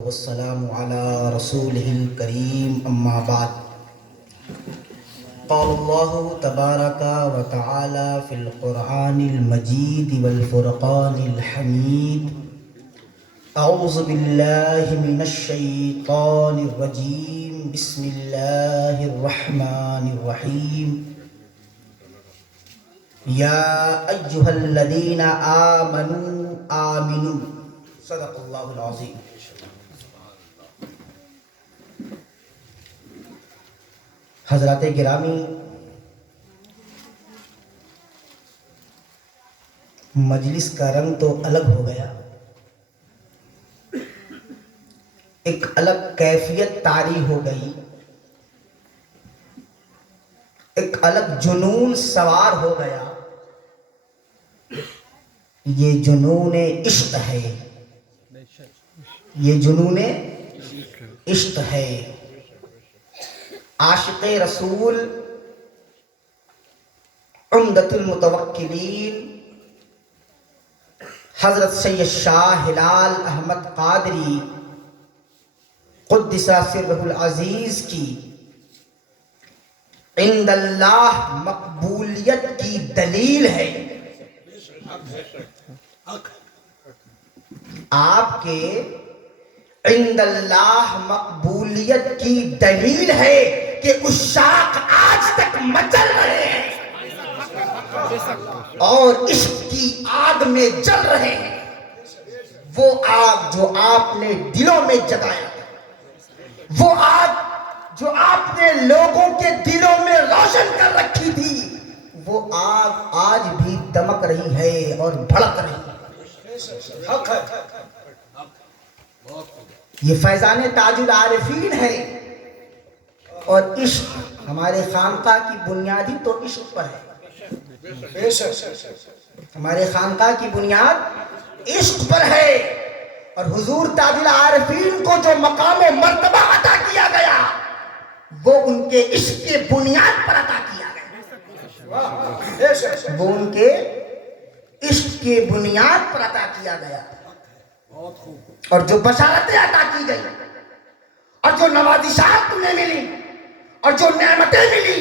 والسلام على رسوله الكريم أما بعد قال الله تبارك وتعالى في القرآن المجيد والفرقان الحميد أعوذ بالله من الشيطان الرجيم بسم الله الرحمن الرحيم يا أيها الذين آمنوا صدق الله العظيم. حضرات گرامی، مجلس کا رنگ تو الگ ہو گیا، ایک الگ کیفیت طاری ہو گئی، ایک الگ جنون سوار ہو گیا. یہ جنون عشق ہے، یہ جنون عشق ہے. عاشق رسول عمدۃ المتوکلین حضرت سید شاہ ہلال احمد قادری قدس سرہ العزیز کی عند اللہ مقبولیت کی دلیل ہے. آپ کے عند اللہ مقبولیت کی دلیل ہے کہ عشاق آج تک مچل رہے ہیں اور عشق کی آگ میں جل رہے ہیں. وہ آگ جو آپ نے دلوں میں جگایا، وہ آگ جو آپ نے لوگوں کے دلوں میں روشن کر رکھی تھی، وہ آگ آج بھی دمک رہی ہے اور بھڑک رہی ہے. یہ فیضان تاج العارفین ہے، اور عشق ہمارے خانقاہ کی بنیادی تو عشق پر ہے. ہمارے خانقاہ کی بنیاد عشق پر ہے، اور حضور تاج العارفین کو جو مقام و مرتبہ عطا کیا گیا وہ ان کے عشق کے بنیاد پر عطا کیا گیا، وہ ان کے عشق کے بنیاد پر عطا کیا گیا. اور جو بشارتیں عطا کی گئی، اور جو نوازشات تمہیں ملی، اور جو نعمتیں ملی،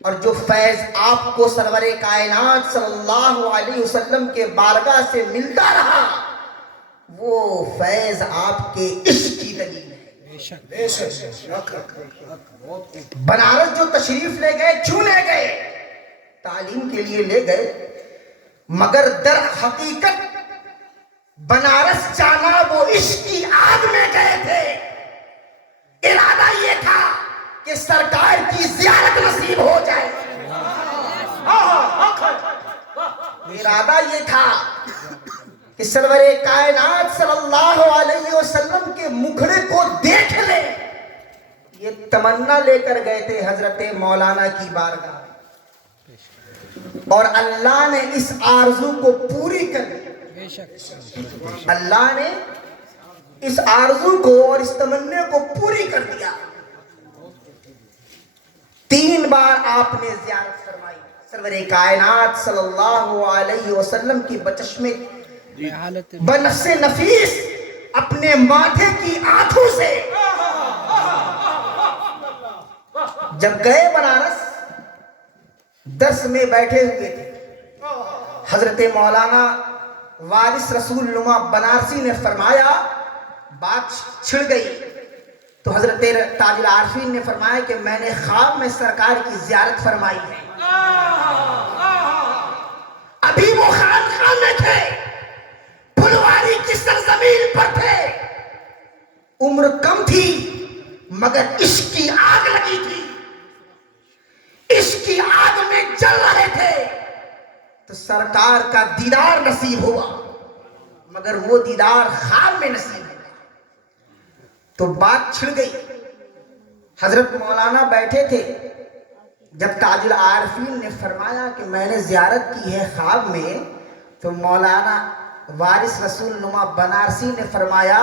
اور جو فیض آپ کو سرور کائنات صلی اللہ علیہ وسلم کے بارگاہ سے ملتا رہا، وہ فیض آپ کے عشق کی دلیل ہے. بنارس جو تشریف لے گئے، کیوں لے گئے؟ تعلیم کے لیے لے گئے، مگر در حقیقت بنارس جانا وہ عشق کی آگ میں گئے تھے. ارادہ یہ تھا کہ سرکار کی زیارت نصیب ہو جائے، ارادہ یہ تھا کہ سرور کائنات صلی اللہ علیہ وسلم کے مکھڑے کو دیکھ لے. یہ تمنا لے کر گئے تھے حضرت مولانا کی بارگاہ، اور اللہ نے اس آرزو کو پوری کر دی. اللہ نے اس آرزو کو اور اس تمنے کو پوری کر دیا. 3 بار آپ نے زیارت فرمائی سرور کائنات صلی اللہ علیہ وسلم کی بچشمے بنفس نفیس اپنے ماتھے کی آنکھوں سے. جب گئے بنارس، درس میں بیٹھے ہوئے تھے، حضرت مولانا وارث رسول نما بنارسی نے فرمایا، بات چھڑ گئی تو حضرت تاج العارفین نے فرمایا کہ میں نے خواب میں سرکار کی زیارت فرمائی ہے. ابھی وہ خانقاہ میں تھے، پھلواری کی سرزمین پر تھے، عمر کم تھی مگر عشق کی آگ لگی تھی، عشق کی آگ میں جل رہے تھے. تو سرکار کا دیدار نصیب ہوا، مگر وہ دیدار خواب میں نصیب ہوا. تو بات چھڑ گئی. حضرت مولانا بیٹھے تھے، جب تاج العارفین نے فرمایا کہ میں نے زیارت کی ہے خواب میں، تو مولانا وارث رسول نما بنارسی نے فرمایا،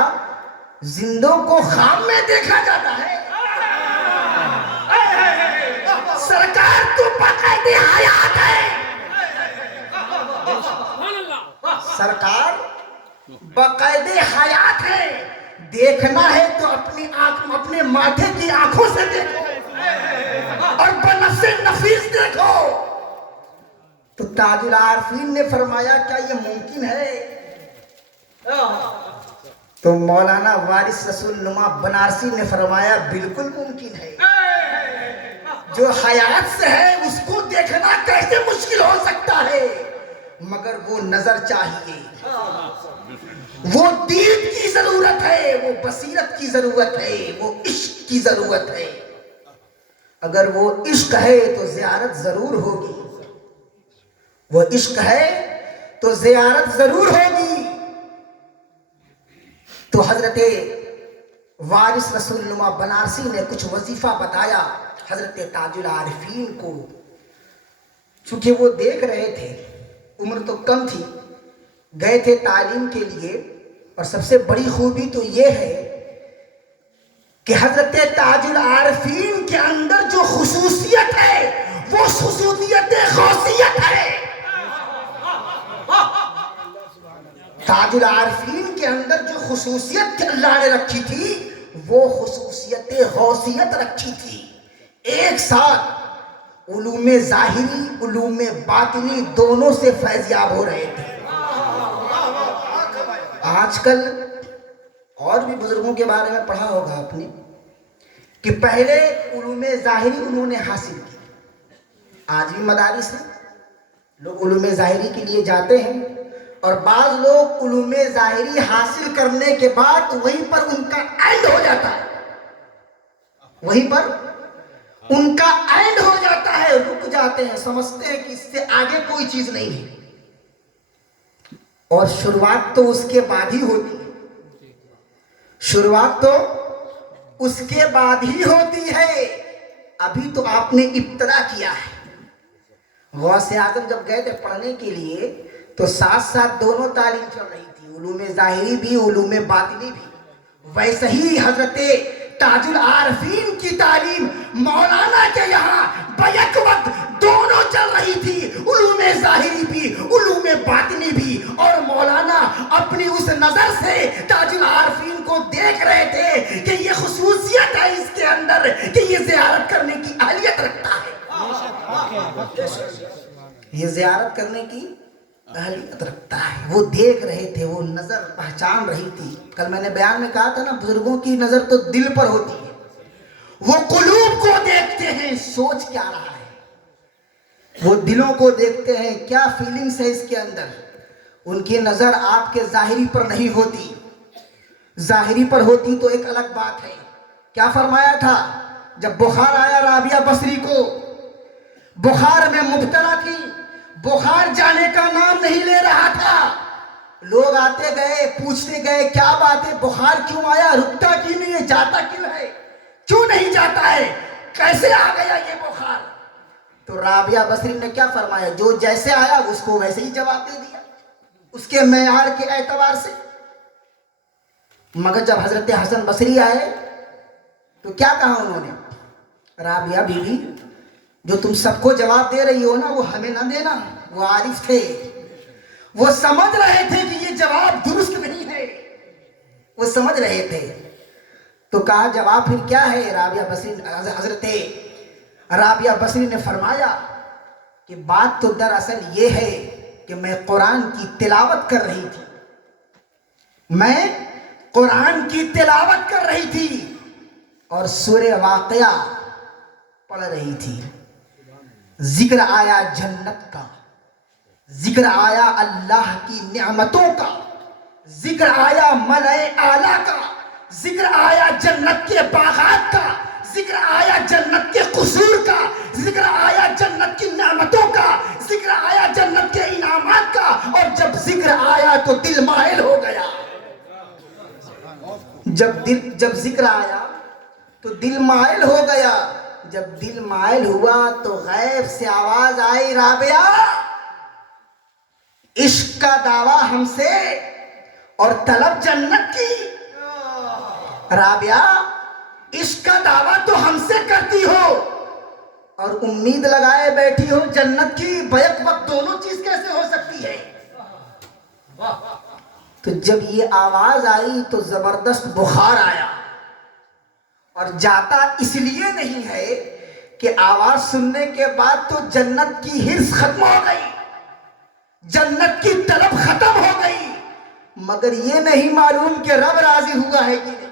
زندوں کو خواب میں دیکھا جاتا ہے، سرکار تو باقاعدہ حیات ہے. سرکار باقاعدہ حیات ہے، دیکھنا ہے تو اپنے ماتھے کی آنکھوں سے دیکھو اور بنفس نفیس دیکھو. تو تاج العارفین نے فرمایا کیا یہ ممکن ہے؟ تو مولانا وارث رسول نما بنارسی نے فرمایا بالکل ممکن ہے. جو حیات سے ہے اس کو دیکھنا کیسے مشکل ہو سکتا ہے؟ مگر وہ نظر چاہیے، وہ دید کی ضرورت ہے، وہ بصیرت کی ضرورت ہے، وہ عشق کی ضرورت ہے. اگر وہ عشق ہے تو زیارت ضرور ہوگی، وہ عشق ہے تو زیارت ضرور ہوگی. تو حضرت وارث رسول نما بنارسی نے کچھ وظیفہ بتایا حضرت تاج العارفین کو. چونکہ وہ دیکھ رہے تھے، عمر تو کم تھی، گئے تھے تعلیم کے لیے. اور سب سے بڑی خوبی تو یہ ہے کہ حضرت تاج العارفین کے اندر جو خصوصیت ہے وہ خصوصیت غوثیت ہے. تاج العارفین کے اندر جو خصوصیت اللہ نے رکھی تھی وہ خصوصیت غوثیت رکھی تھی. ایک ساتھ علوم ظاہری علوم باطنی دونوں سے فیضیاب ہو رہے تھے. آج کل اور بھی بزرگوں کے بارے میں پڑھا ہوگا آپ نے کہ پہلے علوم ظاہری انہوں نے حاصل کی. آج بھی مدارس ہیں، لوگ علوم ظاہری کے لیے جاتے ہیں، اور بعض لوگ علوم ظاہری حاصل کرنے کے بعد وہیں پر ان کا اینڈ ہو جاتا ہے، وہیں پر ان کا اینڈ ہو جاتا ہے، رک جاتے ہیں، سمجھتے ہیں کہ اس سے آگے کوئی چیز نہیں ہے. اور شروعات تو اس کے بعد ہی ہوتی ہے، شروعات تو اس کے بعد ہی ہوتی ہے. ابھی تو آپ نے ابتدا کیا ہے. غوث اعظم جب گئے تھے پڑھنے کے لیے تو ساتھ ساتھ دونوں تعلیم چل رہی تھی، علوم ظاہری بھی علوم باطنی بھی. ویسے ہی حضرت تاج العارفین کی تعلیم مولانا کے یہاں بیک وقت دونوں چل رہی تھی، علوم ظاہری بھی علوم باطنی بھی. اور مولانا اپنی اس نظر سے تاج العارفین کو دیکھ رہے تھے کہ یہ خصوصیت ہے اس کے اندر کہ یہ زیارت کرنے کی اہلیت رکھتا ہے، یہ زیارت کرنے کی اہلیت رکھتا ہے. وہ دیکھ رہے تھے، وہ نظر پہچان رہی تھی. کل میں نے بیان میں کہا تھا نا، بزرگوں کی نظر تو دل پر ہوتی ہے، وہ قلوب کو دیکھتے ہیں سوچ کیا رہا ہے، وہ دلوں کو دیکھتے ہیں کیا فیلنگز ہے اس کے اندر. ان کی نظر آپ کے ظاہری پر نہیں ہوتی، ظاہری پر ہوتی تو ایک الگ بات ہے. کیا فرمایا تھا جب بخار آیا رابعہ بصری کو، بخار میں مبتلا تھی، بخار جانے کا نام نہیں لے رہا تھا. لوگ آتے گئے، پوچھتے گئے کیا بات ہے، بخار کیوں آیا، رکتا کیوں نہیں ہے، جاتا کیوں ہے، کیوں نہیں جاتا ہے، کیسے آ گیا یہ بخار؟ تو رابعہ بصری نے کیا فرمایا، جو جیسے آیا اس کو ویسے ہی جواب دے دیا، اس کے معیار کے اعتبار سے. مگر جب حضرت حسن بصری آئے تو کیا کہا انہوں نے، رابعہ بیوی جو تم سب کو جواب دے رہی ہو نا وہ ہمیں نہ دینا. وہ عارف تھے، وہ سمجھ رہے تھے کہ یہ جواب درست نہیں ہے، وہ سمجھ رہے تھے. تو کہا جواب پھر کیا ہے؟ رابعہ بصری حضرت رابعہ بصری نے فرمایا کہ بات تو دراصل یہ ہے کہ میں قرآن کی تلاوت کر رہی تھی، میں قرآن کی تلاوت کر رہی تھی اور سورہ واقعہ پڑھ رہی تھی. ذکر آیا جنت کا، ذکر آیا اللہ کی نعمتوں کا، ذکر آیا ملائے اعلیٰ کا، ذکر آیا جنت کے باغات کا، ذکر آیا جنت کے قصور کا، ذکر آیا جنت کی نعمتوں کا، ذکر آیا جنت کے انعامات کا. اور جب ذکر آیا تو دل مائل ہو گیا، جب ذکر آیا تو دل مائل ہو گیا. جب دل مائل ہوا تو غیب سے آواز آئی، رابعہ عشق کا دعویٰ ہم سے اور طلب جنت کی. رابعہ عشق کا دعویٰ تو ہم سے کرتی ہو اور امید لگائے بیٹھی ہو جنت کی، بیک وقت دونوں چیز کیسے ہو سکتی ہے؟ تو جب یہ آواز آئی تو زبردست بخار آیا، اور جاتا اس لیے نہیں ہے کہ آواز سننے کے بعد تو جنت کی ہرس ختم ہو گئی، جنت کی طلب ختم ہو گئی، مگر یہ نہیں معلوم کہ رب راضی ہوا ہے کہ نہیں،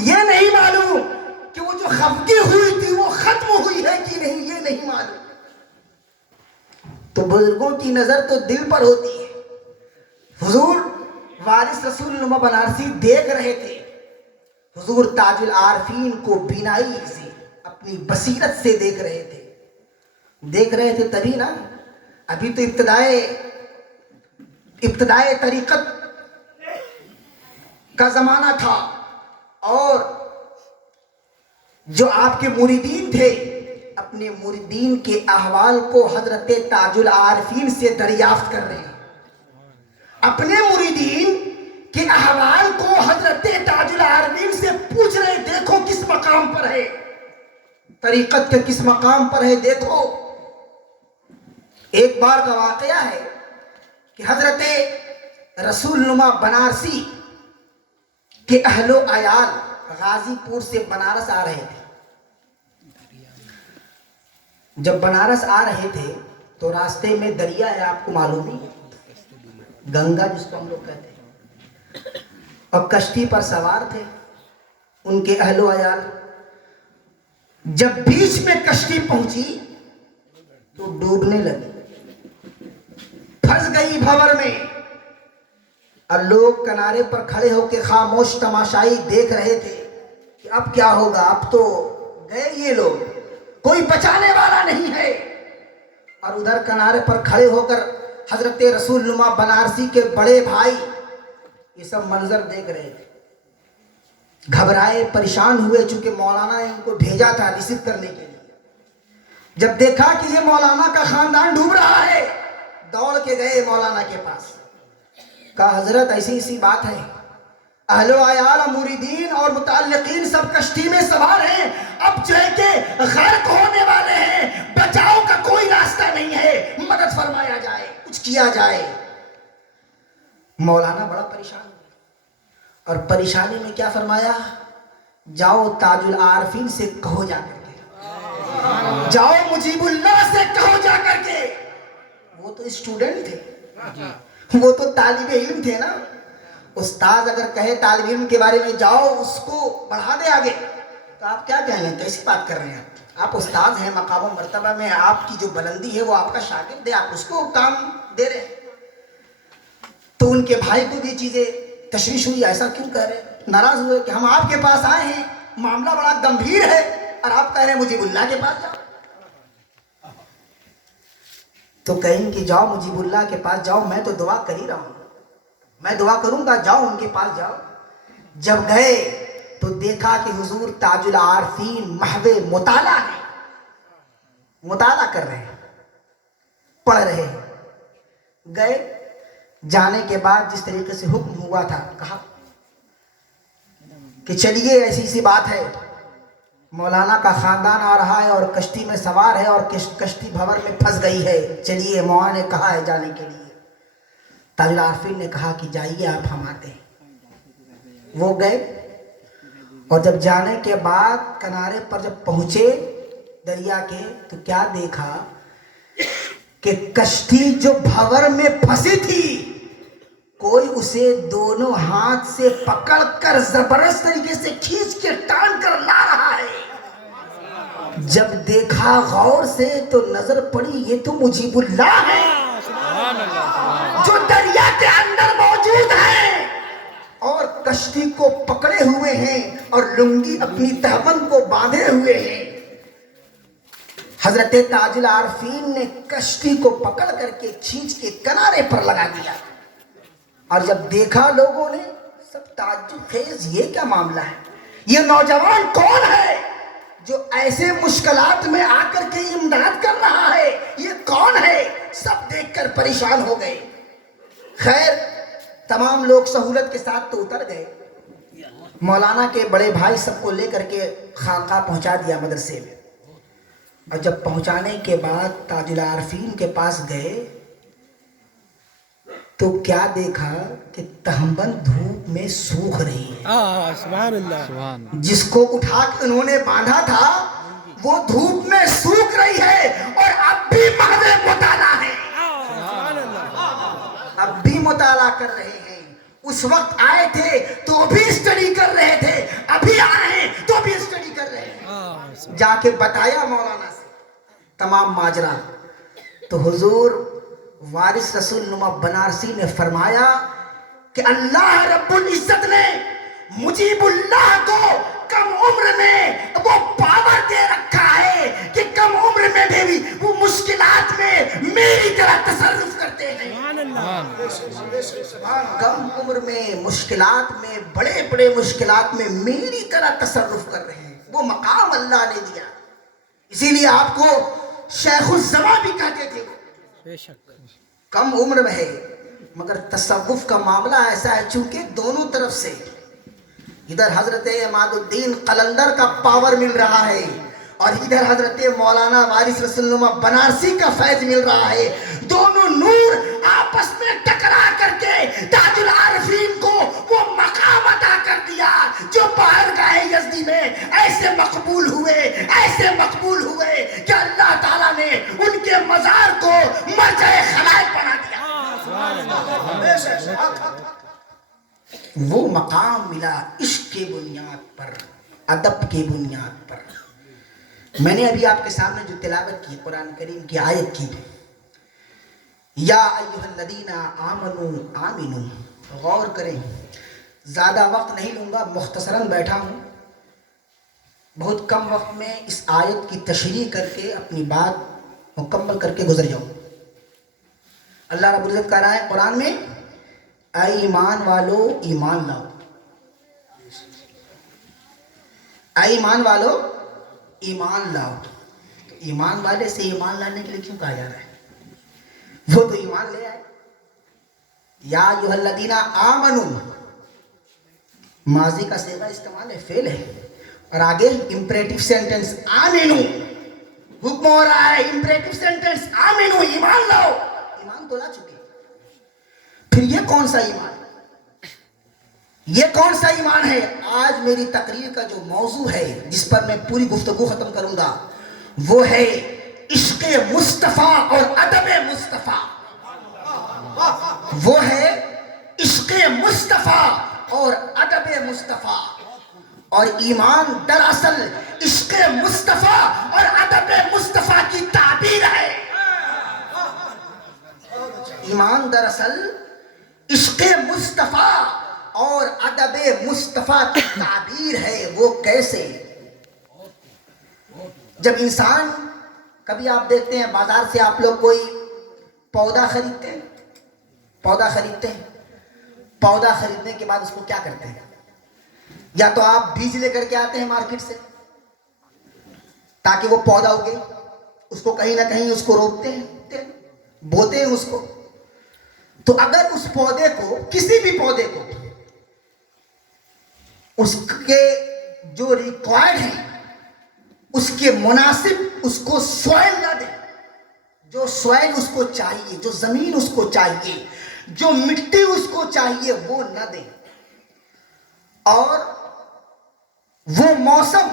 یہ نہیں معلوم کہ وہ جو خفگی ہوئی تھی وہ ختم ہوئی ہے کہ نہیں، یہ نہیں معلوم۔ تو بزرگوں کی نظر تو دل پر ہوتی ہے۔ حضور وارث رسول نما بنارسی دیکھ رہے تھے، حضور تاج العارفین کو بینائی سے اپنی بصیرت سے دیکھ رہے تھے تبھی نا، ابھی تو ابتدائے طریقت کا زمانہ تھا، اور جو آپ کے مریدین تھے اپنے مریدین کے احوال کو حضرت تاج العارفین سے دریافت کر رہے ہیں، اپنے مریدین کے احوال کو حضرت تاج العارفین سے پوچھ رہے، دیکھو کس مقام پر ہے، طریقت کے کس مقام پر ہے دیکھو۔ ایک بار کا واقعہ ہے کہ حضرت رسول نما بنارسی کے اہل و عیال غازی پور سے بنارس آ رہے تھے۔ جب بنارس آ رہے تھے تو راستے میں دریا ہے، آپ کو معلوم ہی ہے، گنگا جس کو ہم لوگ کہتے ہیں، اور کشتی پر سوار تھے ان کے اہل و عیال۔ جب بیچ میں کشتی پہنچی تو ڈوبنے لگی، پھنس گئی بھنور میں، اور لوگ کنارے پر کھڑے ہو کے خاموش تماشائی دیکھ رہے تھے کہ اب کیا ہوگا، اب تو گئے یہ لوگ، کوئی بچانے والا نہیں ہے۔ اور ادھر کنارے پر کھڑے ہو کر حضرت رسول نما بنارسی کے بڑے بھائی یہ سب منظر دیکھ رہے تھے، گھبرائے پریشان ہوئے، چونکہ مولانا نے ان کو بھیجا تھا ریسیو کرنے کے لیے۔ جب دیکھا کہ یہ مولانا کا خاندان ڈوب رہا ہے، دوڑ کے گئے مولانا کے پاس، کہا حضرت ایسی بات ہے، اہل و عیال مریدین اور متعلقین سب کشتی میں سوار ہیں، اب جو ہے کہ غرق ہونے والے ہیں، بچاؤ کا کوئی راستہ نہیں ہے، مدد فرمایا جائے، کچھ کیا جائے۔ مولانا بڑا پریشان ہوا، اور پریشانی میں کیا فرمایا، جاؤ تاج العارفین سے کہو جا کر کے، جاؤ مجیب اللہ سے کہو جا کر کے۔ وہ تو اسٹوڈنٹ تھے، وہ تو طالب علم تھے نا، استاذ اگر کہے طالب علم کے بارے میں جاؤ اس کو بڑھا دے آگے، تو آپ کیا کہہ لیں، کیسی بات کر رہے ہیں آپ استاذ ہیں، مقام و مرتبہ میں آپ کی جو بلندی ہے وہ آپ کا شاگرد ہے، آپ اس کو کام دے رہے ہیں۔ تو ان کے بھائی کو بھی چیزیں تشویش ہوئی، ایسا کیوں کہہ رہے ہیں، ناراض ہوئے کہ ہم آپ کے پاس آئے ہیں، معاملہ بڑا گمبھیر ہے، اور آپ کہہ رہے ہیں مجیب اللہ کے پاس جاؤ۔ تو کہیں کہ جاؤ مجیب اللہ کے پاس جاؤ، میں تو دعا کر ہی رہا ہوں، میں دعا کروں گا، جاؤ ان کے پاس جاؤ۔ جب گئے تو دیکھا کہ حضور تاج العارفین محو مطالعہ ہے، مطالعہ کر رہے ہیں، پڑھ رہے ہیں۔ گئے، جانے کے بعد جس طریقے سے حکم ہوا تھا کہا کہ چلیے ایسی بات ہے، مولانا کا خاندان آ رہا ہے اور کشتی میں سوار ہے اور کشتی بھنور میں پھنس گئی ہے، چلیے مولانا نے کہا ہے جانے کے لیے۔ تاج العارفین نے کہا کہ جائیے آپ، ہم آتے ہیں۔ وہ گئے، اور جب جانے کے بعد کنارے پر جب پہنچے دریا کے تو کیا دیکھا کہ کشتی جو بھنور میں پھنسی تھی کوئی اسے دونوں ہاتھ سے پکڑ کر زبردست طریقے سے کھینچ کے ٹان کر لا رہا ہے۔ جب دیکھا غور سے تو نظر پڑی یہ تو مجیب اللہ ہے جو دریا کے اندر موجود ہے اور کشتی کو پکڑے ہوئے ہیں اور لنگی اپنی تہبند کو باندھے ہوئے ہیں۔ حضرت تاج العارفین نے کشتی کو پکڑ کر کے کھینچ کے کنارے پر لگا دیا، اور جب دیکھا لوگوں نے سب تعجب خیز، یہ کیا معاملہ ہے، یہ نوجوان کون ہے جو ایسے مشکلات میں آ کر کے امداد کر رہا ہے، یہ کون ہے، سب دیکھ کر پریشان ہو گئے۔ خیر تمام لوگ سہولت کے ساتھ تو اتر گئے، مولانا کے بڑے بھائی سب کو لے کر کے خانقاہ پہنچا دیا مدرسے میں، اور جب پہنچانے کے بعد تاج العارفین کے پاس گئے تو کیا دیکھا کہ تہمبند دھوپ میں سوکھ رہی ہے. سبحان اللہ. جس کو اٹھا کے انہوں نے باندھا تھا وہ دھوپ میں سوکھ رہی ہے اور اب بھی محض مطالعہ ہے. اب بھی مطالعہ کر رہے ہیں. اس وقت آئے تھے تو بھی اسٹڈی کر رہے تھے, ابھی آئے ہیں تو بھی اسٹڈی کر رہے ہیں. جا کے بتایا مولانا سے تمام ماجرا, تو حضور وارث رسول نما بنارسی نے فرمایا کہ اللہ رب العزت نے مجیب اللہ کو کم عمر میں وہ پاور دے رکھا ہے کہ کم عمر میں بھی وہ مشکلات میں میری طرح تصرف کرتے ہیں. کم عمر میں مشکلات میں, بڑے بڑے مشکلات میں میری طرح تصرف کر رہے ہیں. وہ مقام اللہ نے دیا. اسی لیے آپ کو شیخ الزمان بھی کہتے تھے. بے شک کم عمر میں ہے مگر تصوف کا معاملہ ایسا ہے چونکہ دونوں طرف سے ادھر حضرت عماد الدین قلندر کا پاور مل رہا ہے اور ادھر حضرت مولانا وارث رسول نما بنارسی کا فیض مل رہا ہے. دونوں نور آپس میں ٹکرا کر کے تاج العارفین کو وہ مقام عطا کر دیا جو باہر گاہ یزدی میں ایسے مقبول ہوئے کہ اللہ تعالیٰ نے ان کے مزار کو مرجع خلائق بنا دیا. وہ مقام ملا عشق کی بنیاد پر, ادب کی بنیاد پر. میں نے ابھی آپ کے سامنے جو تلاوت کی قرآن کریم کی آیت کی, یا ایھا الذین آمنوا آمنوا, غور کریں. زیادہ وقت نہیں لوں گا, مختصراً بیٹھا ہوں. بہت کم وقت میں اس آیت کی تشریح کر کے اپنی بات مکمل کر کے گزر جاؤں. اللہ رب العزت کہہ رہا ہے قرآن میں, اے ایمان والو ایمان لاؤ. اے ایمان والو ایمان لاؤ. ایمان والے سے ایمان لانے کے لیے کیوں کہا جا رہا ہے؟ وہ تو ایمان لے آئے. یا ایھا الذین آمنوا, ماضی کا صیغہ استعمال ہے, فعل ہے, اور آگے امپریٹو سینٹنس آمنو, حکم ہو رہا ہے. امپریٹو سینٹنس آمنو, ایمان لاؤ. ایمان تو لا چکے, پھر یہ کون سا ایمان, یہ کون سا ایمان ہے؟ آج میری تقریر کا جو موضوع ہے جس پر میں پوری گفتگو ختم کروں گا وہ ہے عشق مصطفیٰ اور ادب مصطفیٰ. وہ ہے عشق مصطفیٰ اور ادب مصطفیٰ. اور ایمان دراصل عشق مصطفیٰ اور ادب مصطفیٰ کی تعبیر ہے. ایمان دراصل عشق مصطفیٰ اور ادب مصطفیٰ کی تعبیر ہے. وہ کیسے؟ جب انسان, کبھی آپ دیکھتے ہیں بازار سے آپ لوگ کوئی پودا خریدتے ہیں, پودا خریدنے کے بعد اس کو کیا کرتے ہیں؟ یا تو آپ بیج لے کر کے آتے ہیں مارکیٹ سے تاکہ وہ پودا اگے, اس کو کہیں نہ کہیں اس کو روپتے ہیں, بوتے ہیں اس کو. تو اگر اس پودے کو, کسی بھی پودے کو, اس کے جو ریکوائرڈ ہے اس کے مناسب اس کو سوائل نہ دیں, جو سوائل اس کو چاہیے, جو زمین اس کو چاہیے, جو مٹی اس کو چاہیے وہ نہ دیں. اور وہ موسم,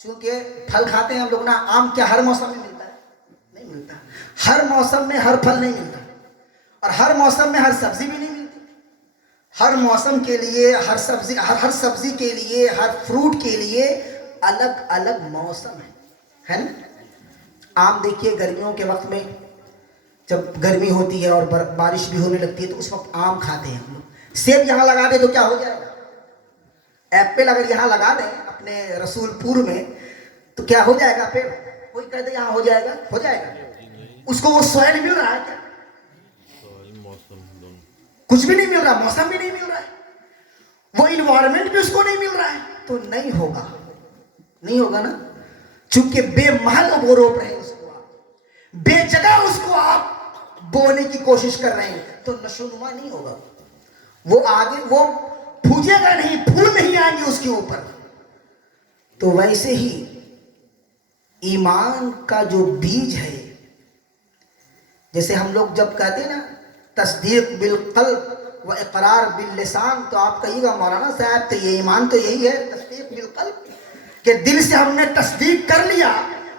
چونکہ پھل کھاتے ہیں ہم لوگ نا, آم کیا ہر موسم میں ملتا ہے؟ نہیں ملتا. ہر موسم میں ہر پھل نہیں ملتا, اور ہر موسم میں ہر سبزی بھی نہیں ملتی. ہر موسم کے لیے ہر سبزی کے لیے, ہر فروٹ کے لیے الگ الگ موسم ہے نا. آم دیکھیے گرمیوں کے وقت میں جب گرمی ہوتی ہے اور بارش بھی ہونے لگتی ہے تو اس وقت آم کھاتے ہیں ہم لوگ. سیب یہاں لگا دیں تو کیا ہو جائے گا؟ ایپل اگر یہاں لگا دیں اپنے رسول پور میں تو کیا ہو جائے گا پیڑ؟ کوئی کہہ دے یہاں ہو جائے گا, ہو جائے گا. اس کو وہ سوائل مل رہا ہے کیا؟ کچھ بھی نہیں مل رہا, موسم بھی نہیں مل رہا ہے, وہ انوائرمنٹ بھی اس کو نہیں مل رہا ہے, تو نہیں ہوگا نا. چونکہ بے محل وہ روپ رہے ہیں اس کو, آپ بے جگہ اس کو آپ بونے کی کوشش کر رہے ہیں, تو نشو نما نہیں ہوگا. وہ آگے وہ پھوجے گا نہیں, پھول نہیں آئیں گے اس کے اوپر. تو ویسے ہی ایمان کا جو بیج ہے, جیسے ہم لوگ جب کہتے ہیں نا تصدیق بالقلب و اقرار باللسان. تو آپ کہیے گا مولانا صاحب تو یہ ایمان تو یہی ہے تصدیق بالقلب کہ دل سے ہم نے تصدیق کر لیا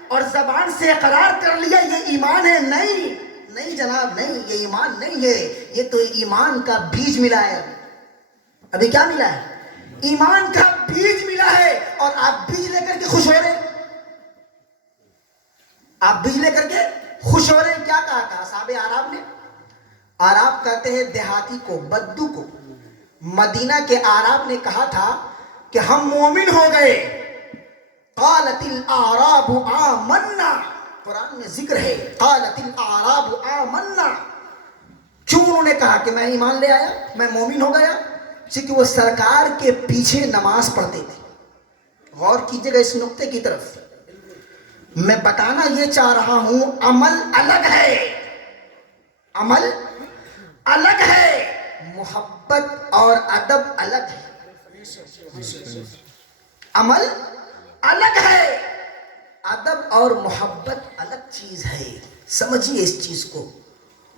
اور زبان سے اقرار کر لیا یہ ایمان ہے. نہیں جناب نہیں، یہ ایمان نہیں ہے. یہ تو ایمان کا بیج ملا ہے. ابھی کیا ملا ہے؟ ایمان کا بیج ملا ہے. اور آپ بیج لے کر کے خوش ہو رہے ہیں. آپ بیج لے کر کے خوش ہو رہے ہیں. کیا کہا تھا اصحاب اعراب نے؟ اعراب کہتے ہیں دیہاتی کو، بدو کو. مدینہ کے اعراب نے کہا تھا کہ ہم مومن ہو گئے. قالت الاعراب آمنا، قرآن میں ذکر ہے قالت الاعراب آمنا. کیوں انہوں نے کہا کہ میں ایمان لے آیا، میں مومن ہو گیا؟ کیونکہ وہ سرکار کے پیچھے نماز پڑھتے تھے. غور کیجئے گا اس نقطے کی طرف. میں بتانا یہ چاہ رہا ہوں عمل الگ ہے، عمل الگ ہے، محبت اور ادب الگ ہے. عمل الگ ہے، ادب اور محبت الگ چیز ہے. سمجھیے اس چیز کو.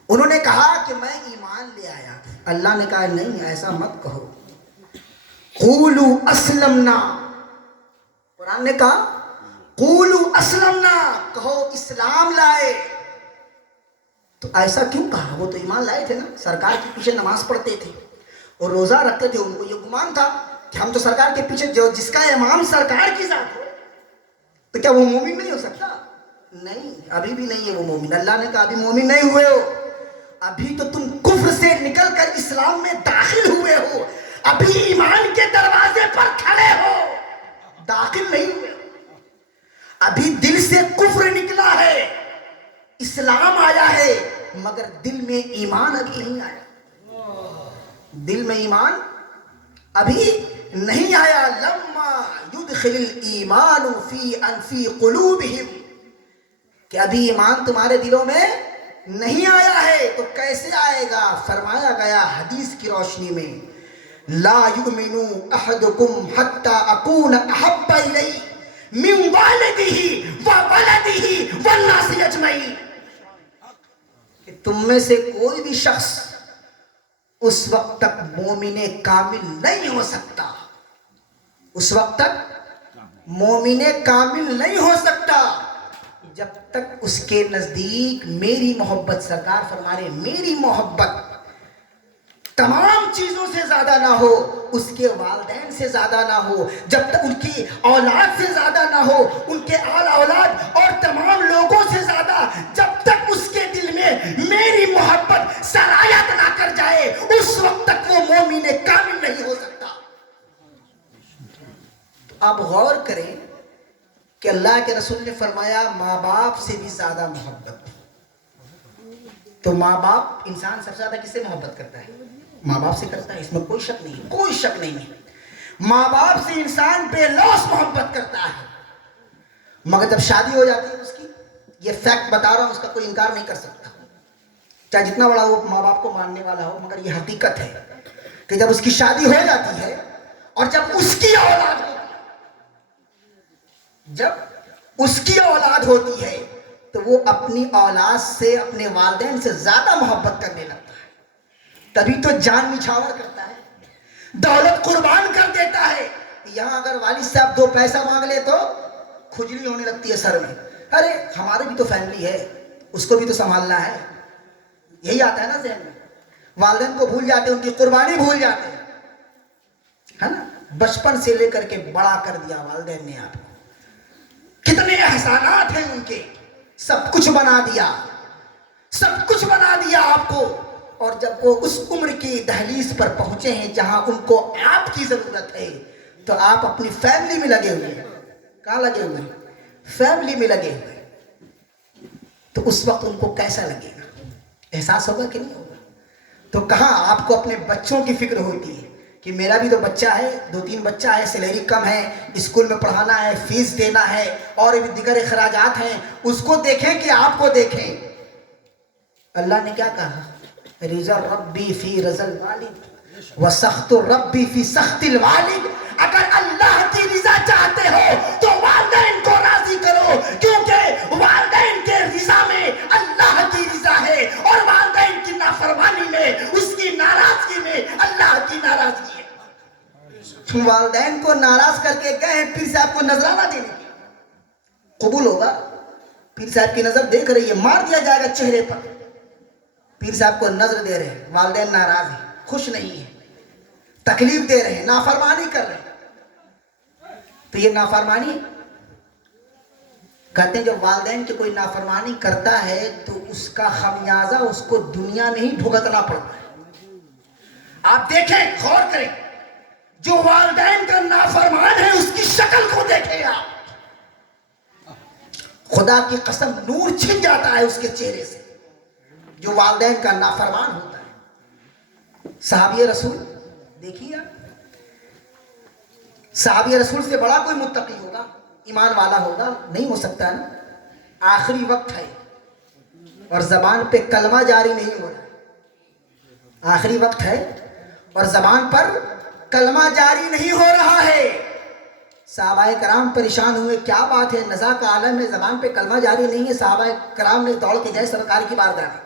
انہوں نے کہا کہ میں ایمان لے آیا. اللہ نے کہا نہیں ایسا مت کہو. قولوا اسلمنا، قرآن نے کہا قولوا اسلمنا، کہو اسلام لائے. تو ایسا کیوں کہا؟ وہ تو ایمان لائے تھے نا، سرکار کے پیچھے نماز پڑھتے تھے اور روزہ رکھتے تھے. ان کو یہ گمان تھا کہ ہم تو سرکار کے پیچھے، جو جس کا امام سرکار کی ذات ہو تو کیا وہ مومن نہیں ہو سکتا؟ نہیں، ابھی بھی نہیں ہے وہ مومن. اللہ نے کہا ابھی مومن نہیں ہوئے ہو، ابھی تو تم کفر سے نکل کر اسلام میں داخل ہوئے ہو. ابھی ایمان کے دروازے پر کھڑے ہو، داخل نہیں ہوئے. ابھی دل سے کفر نکلا ہے، اسلام آیا ہے، مگر دل میں ایمان ابھی نہیں آیا. دل میں ایمان ابھی نہیں آیا. لما يدخل الایمان فی قلوبہم، کہ ابھی ایمان تمہارے دلوں میں نہیں آیا ہے. تو کیسے آئے گا؟ فرمایا گیا حدیث کی روشنی میں لا یؤمن احدکم حتی اکون احب الیہ من والدہ وولدہ والناس اجمعین. کہ تم میں سے کوئی بھی شخص اس وقت تک مومن کامل نہیں ہو سکتا، اس وقت تک مومن کامل نہیں ہو سکتا جب تک اس کے نزدیک میری محبت، سرکار فرما رہے میری محبت تمام چیزوں سے زیادہ نہ ہو، اس کے والدین سے زیادہ نہ ہو، جب تک ان کی اولاد سے زیادہ نہ ہو، ان کے آل اولاد اور تمام لوگوں سے زیادہ، جب تک اس کے دل میں میری محبت سرایت نہ کر جائے، اس وقت تک وہ مومن کامل نہیں ہو سکتا. آپ غور کریں کہ اللہ کے رسول نے فرمایا ماں باپ سے بھی زیادہ محبت. تو ماں باپ، انسان سب سے زیادہ کس سے محبت کرتا ہے؟ ماں باپ سے کرتا ہے، اس میں کوئی شک نہیں ہے، کوئی شک نہیں ہے. ماں باپ سے انسان بے لوث محبت کرتا ہے. مگر جب شادی ہو جاتی ہے اس کی، یہ فیکٹ بتا رہا ہوں، اس کا کوئی انکار نہیں کر سکتا، چاہے جتنا بڑا وہ ماں باپ کو ماننے والا ہو. مگر یہ حقیقت ہے کہ جب اس کی شادی ہو جاتی ہے اور جب اس کی اولاد ہوتی ہے، جب اس کی اولاد ہوتی ہے تو وہ اپنی اولاد سے، اپنے والدین سے زیادہ محبت کرنے لگتا ہے. تبھی تو جان نچھاور کرتا ہے، دولت قربان کر دیتا ہے. یہاں اگر والد صاحب دو پیسہ مانگ لے تو کھجلی ہونے لگتی ہے سر میں. ارے ہماری بھی تو فیملی ہے، اس کو بھی تو سنبھالنا ہے. یہی آتا ہے نا ذہن میں. والدین کو بھول جاتے ہیں، ان کی قربانی بھول جاتے ہیں، ہے نا. بچپن سے لے کر کے بڑا کر دیا والدین نے آپ کو، کتنے احسانات ہیں ان کے، سب کچھ بنا دیا، سب کچھ بنا دیا آپ کو. اور جب وہ اس عمر کی دہلیز پر پہنچے ہیں جہاں ان کو آپ کی ضرورت ہے، تو آپ اپنی فیملی میں لگے ہوئے ہیں. کہاں لگے ہوئے ہیں؟ فیملی میں لگے ہوئے ہیں. تو اس وقت ان کو کیسا لگے گا؟ احساس ہوگا کہ نہیں ہوگا؟ تو کہاں آپ کو اپنے بچوں کی فکر ہوتی ہے کہ میرا بھی تو بچہ ہے، 2-3 بچہ ہے، سیلری کم ہے، اسکول میں پڑھانا ہے، فیس دینا ہے، اور بھی دیگر اخراجات ہیں. اس کو دیکھیں کہ آپ کو دیکھیں. اللہ نے کیا کہا؟ رضا ربی فی رضا الوالد وسخط ربی فی سخط الوالد. اگر اللہ کی رضا چاہتے ہو تو والدین کو راضی کرو، کیونکہ والدین کے رضا میں اللہ کی رضا ہے، اور والدین کی نافرمانی میں کو ناراض کر کے گئے ہیں پیر صاحب کو نذرانہ دینے کے، قبول ہوگا؟ پیر صاحب کی نظر دیکھ رہی ہے، مار دیا جائے گا چہرے پر. پیر صاحب کو نظر دے رہے ہیں، والدین ناراض ہیں، خوش نہیں ہیں، تکلیف دے رہے ہیں، نافرمانی کر رہے ہیں. تو یہ نافرمانی ہے. کہتے ہیں جب والدین کی کوئی نافرمانی کرتا ہے تو اس کا خمیازہ اس کو دنیا میں ہی بھگتنا پڑتا ہے. آپ دیکھیں، غور کریں، جو والدین کا نافرمان ہے اس کی شکل کو دیکھیں آپ، خدا کی قسم نور چھن جاتا ہے اس کے چہرے سے جو والدین کا نافرمان ہوتا ہے. صحابی رسول دیکھیے، صحابی رسول سے بڑا کوئی متقی ہوگا، ایمان والا ہوگا؟ نہیں ہو سکتا نا. آخری وقت ہے اور زبان پہ کلمہ جاری نہیں ہو رہا. آخری وقت ہے اور زبان پر کلمہ جاری نہیں ہو رہا ہے. صحابہ کرام پریشان ہوئے، کیا بات ہے، نزا کا عالم ہے، زبان پہ کلمہ جاری نہیں ہے. صحابہ کرام نے دوڑ کے گئے سرکار کی بارگاہ میں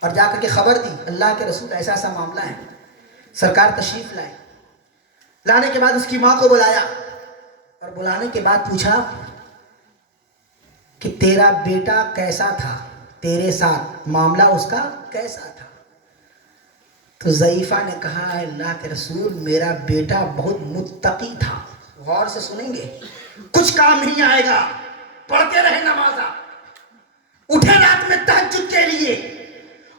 اور جا کر کے خبر دی، اللہ کے رسول ایسا ایسا معاملہ ہے. سرکار تشریف لائے. لانے کے بعد اس کی ماں کو بلایا اور بلانے کے بعد پوچھا کہ تیرا بیٹا کیسا تھا، تیرے ساتھ معاملہ اس کا کیسا تھا؟ تو ضعیفہ نے کہا، اللہ کے رسول میرا بیٹا بہت متقی تھا. غور سے سنیں گے، کچھ کام نہیں آئے گا، پڑھتے رہے نمازہ، اٹھے رات میں تہجد کے لیے،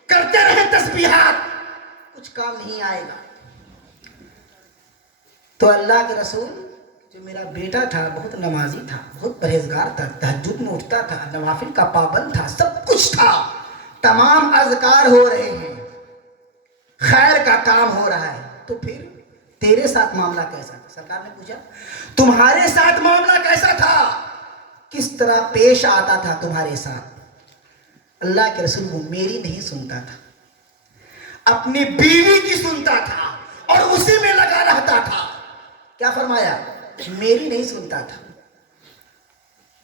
کرتے رہے تسبیحات، کچھ کام نہیں آئے گا. تو اللہ کے رسول، جو میرا بیٹا تھا بہت نمازی تھا، بہت پرہیزگار تھا، تہجد میں اٹھتا تھا، نوافل کا پابند تھا، سب کچھ تھا، تمام اذکار ہو رہے ہیں، خیر کا کام ہو رہا ہے، تو پھر تیرے ساتھ معاملہ کیسا تھا؟ سرکار نے پوچھا تمہارے ساتھ معاملہ کیسا تھا، کس طرح پیش آتا تھا تمہارے ساتھ؟ اللہ کے رسول وہ میری نہیں سنتا تھا، اپنی بیوی کی سنتا تھا اور اسی میں لگا رہتا تھا. کیا فرمایا؟ میری نہیں سنتا تھا.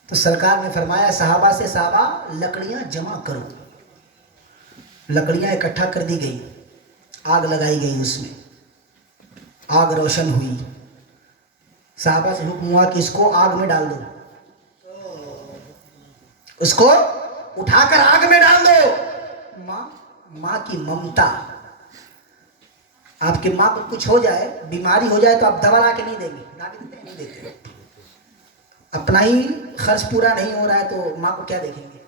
تو سرکار نے فرمایا صحابہ سے، صحابہ لکڑیاں جمع کرو. لکڑیاں اکٹھا کر دی گئی، آگ لگائی گئی، اس میں آگ روشن ہوئی. صحابہ سے حکم ہوا کہ اس کو آگ میں ڈال دو، اس کو اٹھا کر آگ میں ڈال دو. ماں کی ممتا. آپ کی ماں کو کچھ ہو جائے، بیماری ہو جائے تو آپ دوا لا کے نہیں دیں گے، لا کے دیتے ہیں؟ نہیں دیتے. اپنا ہی خرچ پورا نہیں ہو رہا ہے تو ماں کو کیا دیکھیں گے،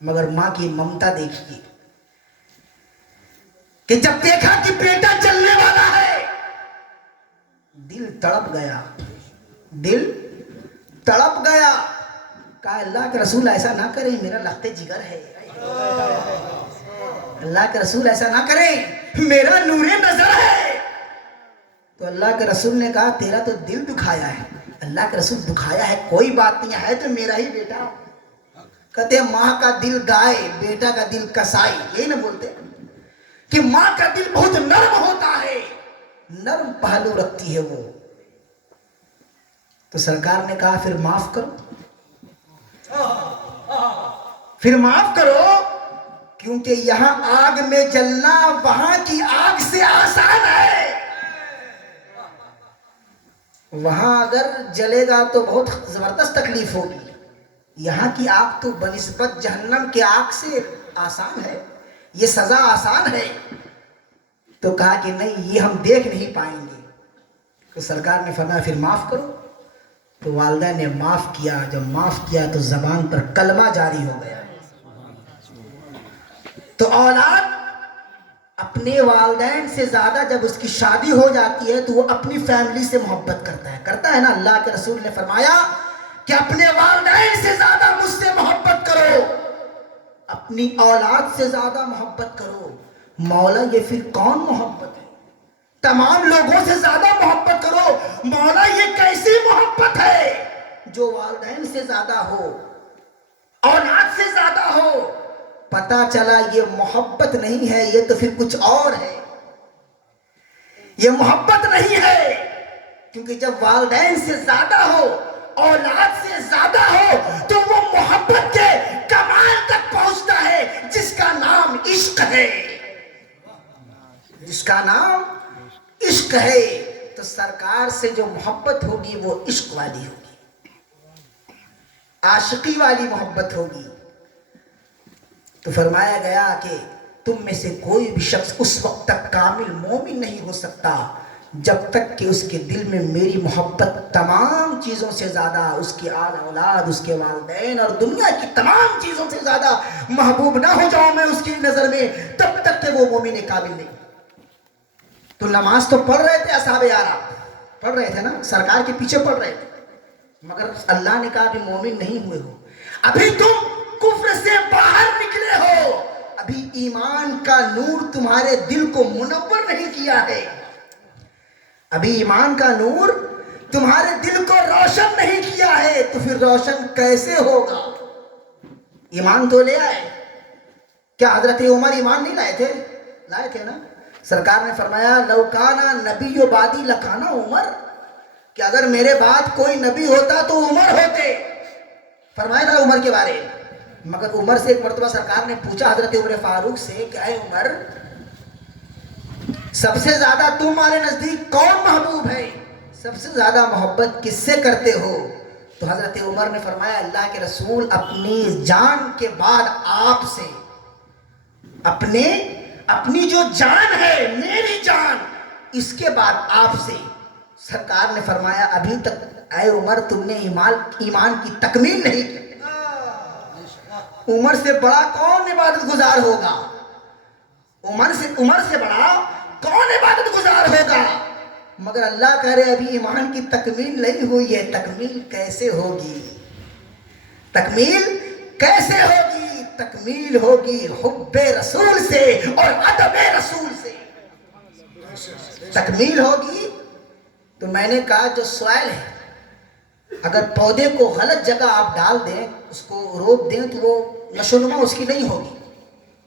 مگر ماں کی ممتا دیکھیے کہ جب دیکھا کہ بیٹا چلنے والا ہے، دل تڑپ گیا، دل تڑپ گیا. کہا اللہ کے رسول ایسا نہ کریں، میرا لخت جگر ہے. اللہ کے رسول ایسا نہ کریں، میرا نور نظر ہے. تو اللہ کے رسول نے کہا تیرا تو دل دکھایا ہے. اللہ کے رسول دکھایا ہے کوئی بات نہیں ہے تو میرا ہی بیٹا. کہتے ہیں ماں کا دل گائے، بیٹا کا دل کسائی. یہی نہ بولتے کہ ماں کا دل بہت نرم ہوتا ہے، نرم پہلو رکھتی ہے وہ. تو سرکار نے کہا پھر معاف کرو، پھر معاف کرو، کیونکہ یہاں آگ میں جلنا وہاں کی آگ سے آسان ہے. وہاں اگر جلے گا تو بہت زبردست تکلیف ہوگی، یہاں کی آگ تو بنسبت جہنم کی آگ سے آسان ہے، یہ سزا آسان ہے. تو کہا کہ نہیں، یہ ہم دیکھ نہیں پائیں گے. تو سرکار نے فرمایا پھر معاف کرو. تو والدہ نے معاف کیا. جب معاف کیا تو زبان پر کلمہ جاری ہو گیا. تو اولاد اپنے والدین سے زیادہ جب اس کی شادی ہو جاتی ہے تو وہ اپنی فیملی سے محبت کرتا ہے نا. اللہ کے رسول نے فرمایا کہ اپنے والدین سے زیادہ مجھ سے محبت کرو، اپنی اولاد سے زیادہ محبت کرو. مولا یہ پھر کون محبت ہے؟ تمام لوگوں سے زیادہ محبت کرو. مولا یہ کیسی محبت ہے جو والدین سے زیادہ ہو، اولاد سے زیادہ ہو؟ پتہ چلا یہ محبت نہیں ہے، یہ تو پھر کچھ اور ہے. یہ محبت نہیں ہے، کیونکہ جب والدین سے زیادہ ہو، اولاد سے زیادہ ہو، تو وہ محبت کے کمال تک پہنچتا ہے جس کا نام عشق ہے، جس کا نام عشق ہے. تو سرکار سے جو محبت ہوگی وہ عشق والی ہوگی، عاشقی والی محبت ہوگی۔ تو فرمایا گیا کہ تم میں سے کوئی بھی شخص اس وقت تک کامل مومن نہیں ہو سکتا جب تک کہ اس کے دل میں میری محبت تمام چیزوں سے زیادہ، اس کی آل اولاد، اس کے والدین اور دنیا کی تمام چیزوں سے زیادہ محبوب نہ ہو جاؤں میں اس کی نظر میں، تب تک کہ وہ مومن کامل نہیں۔ تو نماز تو پڑھ رہے تھے اصحاب یارا، پڑھ رہے تھے نا، سرکار کے پیچھے پڑھ رہے تھے، مگر اللہ نے کہا ابھی مومن نہیں ہوئے ہو، ابھی تم کفر سے باہر نکلے ہو، ابھی ایمان کا نور تمہارے دل کو منور نہیں کیا ہے، ابھی ایمان کا نور تمہارے دل کو روشن نہیں کیا ہے، تو پھر روشن کیسے ہوگا؟ ایمان تو لے آئے، کیا حضرت عمر ایمان نہیں لائے تھے؟ لائے تھے نا۔ سرکار نے فرمایا لو کانا نبی و بادی لکانا عمر، کہ اگر میرے بعد کوئی نبی ہوتا تو عمر ہوتے، فرمایا تھا عمر کے بارے میں۔ مگر عمر سے ایک مرتبہ سرکار نے پوچھا حضرت عمر فاروق سے کہ اے عمر، سب سے زیادہ تمہارے نزدیک کون محبوب ہے، سب سے زیادہ محبت کس سے کرتے ہو؟ تو حضرت عمر نے فرمایا اللہ کے رسول اپنی جان کے بعد آپ سے، اپنی جو جان ہے میری جان، اس کے بعد آپ سے۔ سرکار نے فرمایا ابھی تک اے عمر تم نے ایمان کی تکمیل نہیں کی، عمر سے بڑا کون عبادت گزار ہوگا، عمر سے بڑا کون عبادت گزار ہوگا، مگر اللہ کہہ رہے ابھی ایمان کی تکمیل نہیں ہوئی ہے۔ تکمیل کیسے ہوگی؟ تکمیل کیسے ہوگی؟ تکمیل ہوگی حب رسول سے اور ادب رسول سے، تکمیل ہوگی۔ تو میں نے کہا جو سوائل ہے، اگر پودے کو غلط جگہ آپ ڈال دیں، اس کو روک دیں، تو وہ نشوونما اس کی نہیں ہوگی،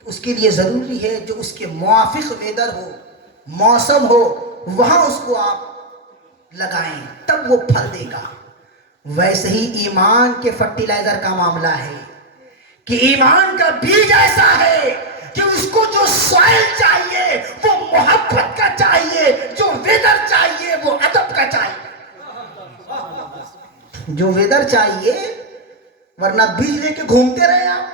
اس کے لیے ضروری ہے جو اس کے موافق ویدر ہو، موسم ہو، وہاں اس کو آپ لگائیں، تب وہ پھل دے گا۔ ویسے ہی ایمان کے فرٹیلائزر کا معاملہ ہے کہ ایمان کا بیج ایسا ہے کہ اس کو جو سوائل چاہیے وہ محبت کا چاہیے، جو ویدر چاہیے وہ ادب کا چاہیے، جو ویدر چاہیے، ورنہ بیج لے کے گھومتے رہے آپ،